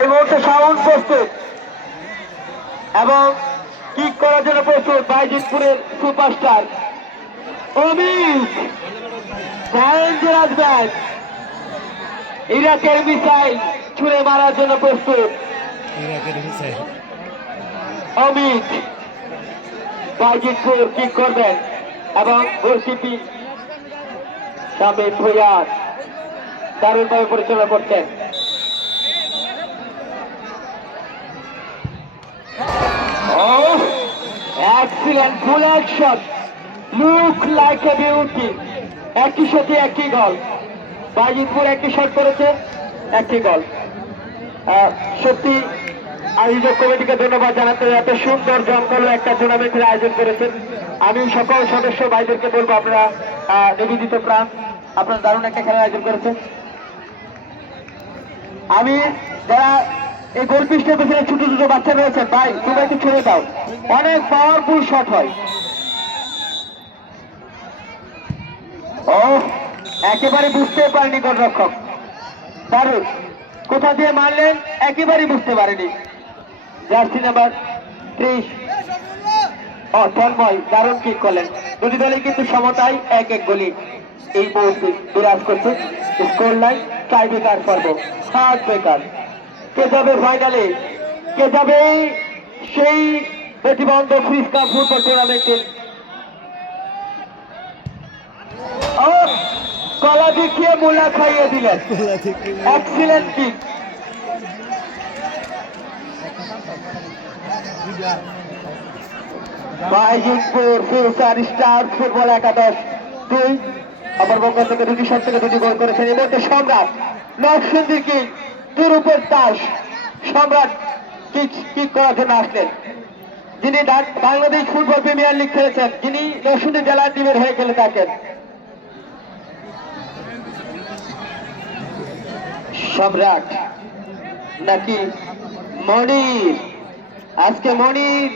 এই মুহূর্তে সাউন্ড প্রস্তুত। এবং কিক করার জন্য প্রস্তুত বাইজিতপুরের সুপারস্টার অমিত ডেঞ্জারাস ব্যাট। ইরাকের মিসাইল ছুড়ে মারার জন্য প্রস্তুত অমিত বাইজিতপুর কিক করবেন এবং গোলকিপিং শামিম ভুইয়ার দারুণভাবে পরিচালনা করছেন। Oh, excellent full action. Look like a beauty. একই সাথে একই গল বাজিতপুর একটি শট করেছে একটি গল সত্যি আয়োজক কমিটিকে ধন্যবাদ জানাতে এত সুন্দর জঙ্গল একটা টুর্নামেন্টের আয়োজন করেছেন। আমি সকল সদস্য ভাইদেরকে বলব আপনারা নিবেদিত প্রাণ। আপনারা দারুণ একটা খেলার আয়োজন করেছেন। আমি যারা এই গোলপিস্টের পেছনে ছোট ছোট বাচ্চা রয়েছে। ভাই তোমরা ছেড়ে দাও। অনেক পাওয়ারফুল শট হয়। ও একেবারে বুঝতে পারেনি গোলরক্ষক। দারুণ। কোথা দিয়ে মারলেন? একেবারেই বুঝতে পারেনি। জার্সি নাম্বার ত্রিশ। ও তন্ময় দারুণ কিক করলেন। দুটি দলে কিন্তু সমতায় এক এক গলি। এই মুহূর্তে বিরাজ করছে। স্কোর লাইন টাই বেকার পর্ব। হার্ড বেকার। কে যাবে ফাইনালে কে যাবে সেই প্রতিবন্ধক ফ্রিজ কাপ ফুটবল টুর্নামেন্টের কলা দেখিয়ে মূলা খাইয়ে দিলেন। Excellent kick Bajitpur future star football একাদশ দুই। থেকে দুটি থেকে দুটি গোল করেছেন। সম্রাট কিং দুর উপর তাস সম্রাট কিক কিক করার জন্য আসলেন যিনি বাংলাদেশ ফুটবল প্রিমিয়ার লিগ খেলেছেন, যিনি নকসুন্দি জেলার টিমের হয়ে খেলে থাকেন। সম্রাট নাকি মনির? আজকে মনির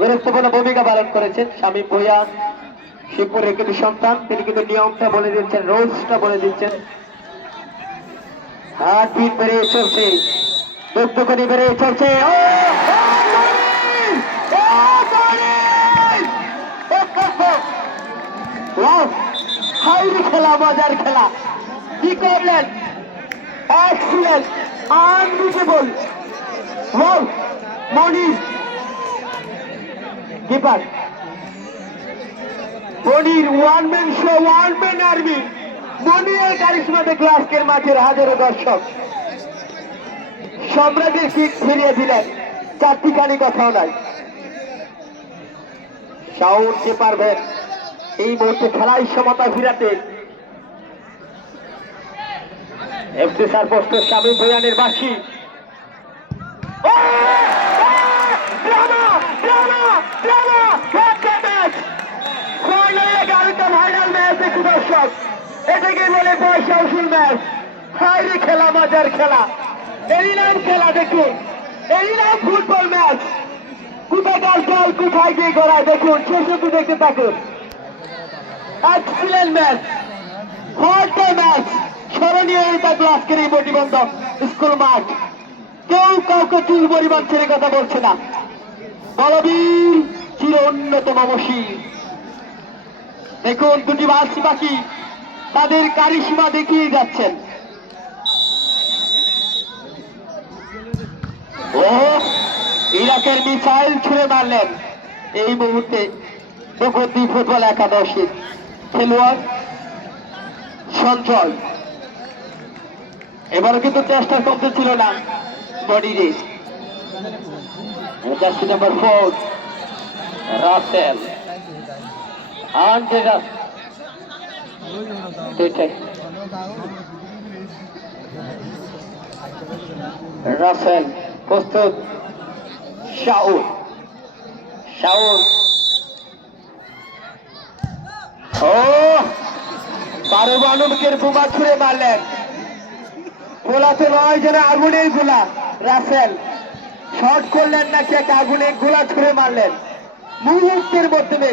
গুরুত্বপূর্ণ ভূমিকা পালন করেছেন। স্বামী ভূয়া শিবপুরের কিন্তু সন্তান, তিনি কিন্তু নিয়মটা বলে দিচ্ছেন, রোলসটা বলে দিচ্ছেন। হাত পিট বেড়ে চলছে। দুঃখনি বেড়ে চলছে! হাইরে খেলা, মজার খেলা। কি করলেন? Excellent unbeatable. Wow Monir. Keeper. Monir one man show one man army মনিরের কারিশমা দেখল আজকের মাঠের হাজারো দর্শক। সম্রাটের কিক ফিরিয়ে দিলেন, চারটিখানি কথাও নাই। সাউন্ড কে পারবেন, এই মুহূর্তে খেলায় সমতা ফিরাতে। এফসি সারপোস্ট স্বামী ভুয়ানের বাসী দর্শক। এটাকে বলে পয়সা উসুল ম্যাচ হাইরে খেলা, মজার খেলা। এরই নাম খেলা, দেখুন। এরই নাম ফুটবল ম্যাচ কোথায় দল কোথায় গিয়ে গড়ায় দেখুন। শেষ অব্দি দেখতে থাকুন। এক্সিলেন্ট ম্যাচ হট ম্যাচ স্মরণীয় হয়ে থাকল আজকের এই প্রতিবন্ধক স্কুল মাঠ। কেউ কাউকে চুল পরিমাণ ছেড়ে কথা বলছে না। বলবীর চির অন্যতম মসি দেখুন, দুটি বাস বাকি। তাদের কারিসীমা দেখিয়ে যাচ্ছেন। ও ইরাকের মিসাইল ছুড়ে মারলেন। এই মুহূর্তে বকরদ্বীপ ফুটবল একাদশী খেলোয়াড় সঞ্চয় এবারও কিন্তু চেষ্টা কমতে ছিল না বডিরে জার্সি নাম্বার ফোর, রাসেল। আন্ডেরাস দুইটাই। রাসেল, প্রস্তুত। শাউল শাউল ও! বারো পারমাণবিকের বোমা ছুড়ে মারলেন। গোলাতে নয় যেন আগুনের গোলা। রাসেল, শট করলেন নাকি একটা আগুনের গোলা ছুড়ে মারলেন? মুহূর্তের মাধ্যমে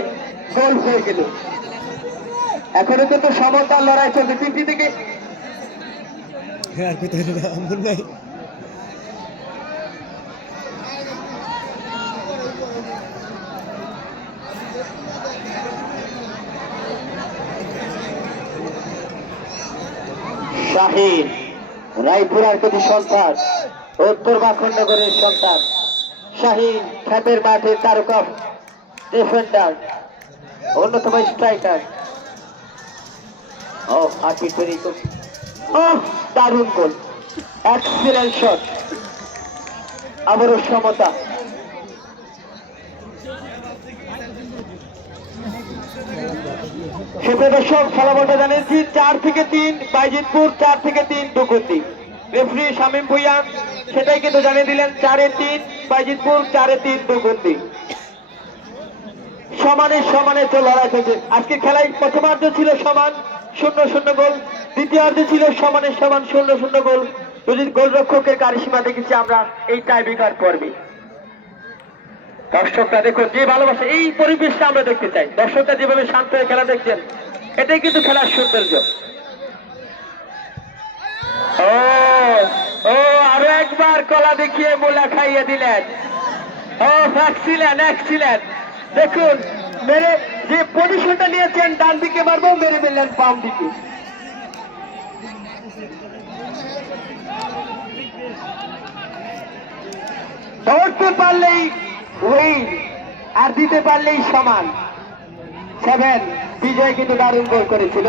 গোল হয়ে গেল। এখনও কিন্তু সমতার লড়াই চলছে। তিনটি থেকে শাহিন রায়পুরার প্রতি সন্তান উত্তর বাখণ্ডগরের সন্তান। শাহীন খ্যাপের মাঠের তারকা ডিফেন্ডার অন্যতম স্ট্রাইকার ও দারুণ গোল। এক্সিলেন্ট শট আবারও সমতা। শামীম সেটাই কিন্তু জানিয়ে দিলেন, চারে তিন চারে তিন সমানে সমানে তো লড়াই হয়েছে আজকে খেলায় প্রথমার্ধ ছিল সমান। শূন্য শূন্য গোল। দ্বিতীয়ার্ধ ছিল সমানে সমান শূন্য শূন্য গোল। যদি গোলরক্ষকের কারিসীমা দেখেছি আমরা এই টাইব্রেকার পর্বে। দর্শকরা দেখুন যে ভালোবাসা, এই পরিবেশটা আমরা দেখতে চাই। দর্শকরা যেভাবে শান্ত হয়ে খেলা দেখছেন, এটাই কিন্তু খেলার সৌন্দর্য। ও ও, আরও একবার কলা দেখিয়ে মোলা খাইয়ে দিলেন। ও এক্সিলেন্ট এক্সিলেন্ট দেখুন মেরে যে পজিশনটা নিয়েছেন ডান দিকে মারবো, মেরে ফেললেন বাম দিকে ধরতে পারলেই উইন আর দিতে পারলেই সমান। সেভেন, বিজয় কিন্তু দারুণ গোল করেছিল।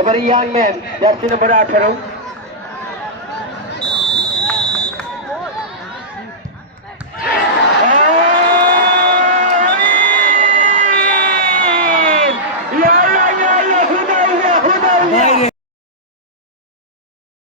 এবার ইয়াং ম্যান, জার্সি নম্বর আঠারো।